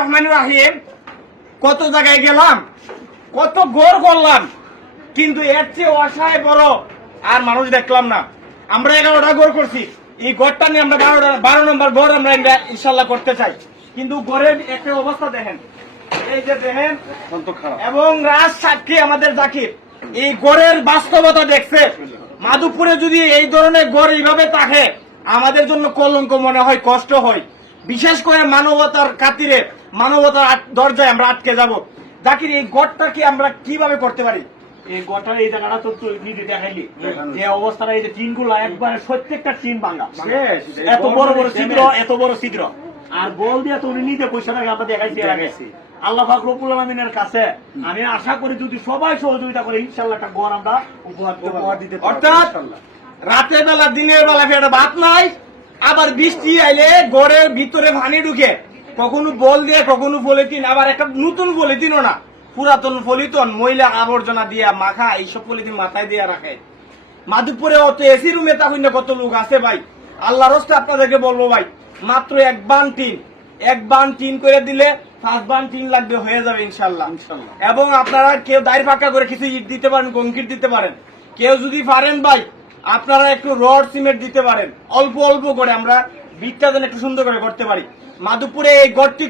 রহমানির রহিম। কত জায়গায় গেলাম, কত গোর করলাম, কিন্তু এর চেয়ে অসহায় বড় আর মানুষ দেখলাম না। আমরা 11টা গোর করছি, এই গড়টা নিয়ে আমরা 12 নম্বর গড় আমরা ইনশাল্লাহ করতে চাই। কিন্তু গড়ের একটা অবস্থা দেখেন, এই যে দেখেন, এবং রাজ সাক্ষী আমাদের জাকির এই গড়ের বাস্তবতা দেখছে। মাধবপুরে যদি এই ধরনের গড় এইভাবে থাকে, আমাদের জন্য কলঙ্ক মনে হয়, কষ্ট হয়। বিশেষ করে মানবতার খাতিরে, মানবতার দরজায় আমরা আটকে যাব। জাকির, এই গড়টাকে আমরা কিভাবে করতে পারি? এই গোটার এই জায়গাটা তো নিজে দেখাইলি যে অবস্থাটা, এই যে টিনগুলো একবারে প্রত্যেকটা টিন ভাঙা, এত বড় বড় ছিদ্র, এত বড় ছিদ্র। আর বল দিয়ে তো উনি নিজে পয়সাটাকে আমরা দেখাইছি আগে। আল্লাহ পাক রব্বুল আলামিনের কাছে আমি আশা করি যদি সবাই সহযোগিতা করে ইনশাআল্লাহ একটা ঘর আমরা উপহার দিতে পারবো। অর্থাৎ রাতের বেলা দিনের বেলা একটা ভাত নাই, আবার বৃষ্টি আইলে গড়ের ভিতরে পানি ঢুকে, কখনো বল দিয়ে কখনো পলিথিন, আবার একটা নতুন পলিথিনও না, পুরাতন পলিথিন ময়লা আবর্জনা দিয়া মাখা, এইসব পলিথিন মাথায় দিয়ে রাখে। মাধবপুরে অত এসি রুমে তখন কত লোক আছে ভাই। আল্লাহর রাস্তে আপনাদেরকে বলবো ভাই, মাত্র এক বান টিন করে দিলে 5 বান টিন লাগবে, হয়ে যাবে ইনশাল্লাহ। এবং আপনারা কেউ দাঁড় ফাঁকা করে কিছু ইট দিতে পারেন, কংক্রিট দিতে পারেন। কেউ যদি পারেন ভাই, আপনারা একটু রড সিমেন্ট দিতে পারেন, অল্প অল্প করে আমরা ভিতটা যেন একটু সুন্দর করে করতে পারি। মাধবপুরে এই গড়টি